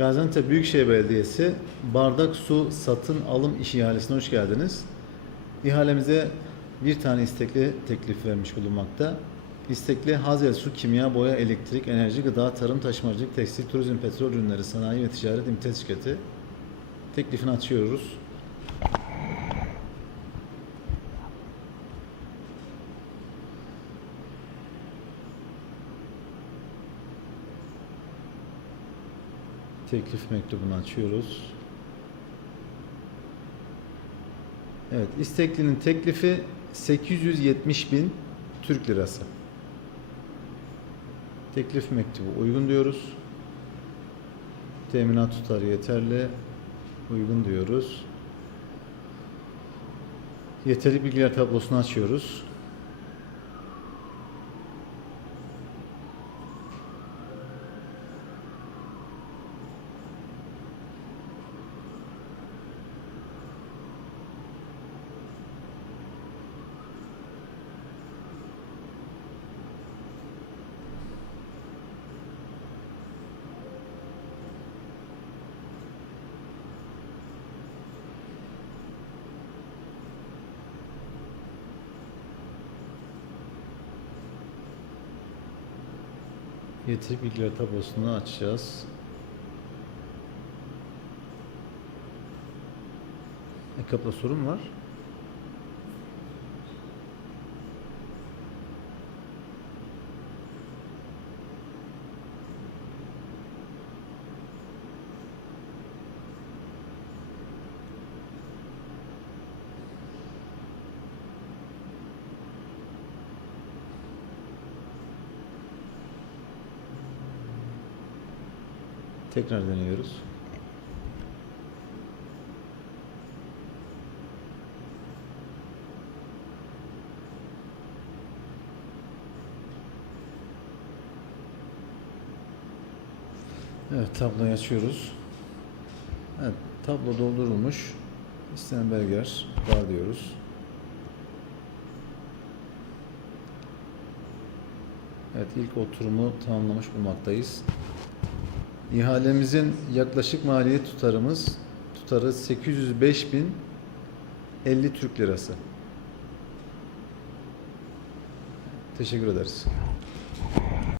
Gaziantep Büyükşehir Belediyesi bardak su satın alım ihalesine hoş geldiniz. İhalemize bir tane istekli teklif vermiş bulunmakta. İstekli Hazel Su Kimya Boya Elektrik Enerji Gıda Tarım Taşımacılık Tekstil Turizm Petrol Ürünleri Sanayi ve Ticaret İmtiyaz Şirketi teklifini açıyoruz. Teklif mektubunu açıyoruz. Evet, isteklinin teklifi 870 bin Türk lirası. Teklif mektubu uygun diyoruz. Teminat tutarı yeterli. Uygun diyoruz. Yeterli bilgiler tablosunu açıyoruz. Yeterli bilgiler tablosunu açacağız. Ekapla sorun var. Tekrar deniyoruz. Evet tabloyu açıyoruz. Evet tablo doldurulmuş. İstenen belgeler var diyoruz. Evet ilk oturumu tamamlamış bulmaktayız. İhalemizin yaklaşık maliyet tutarımız tutarı 805 bin 50 Türk lirası. Teşekkür ederiz.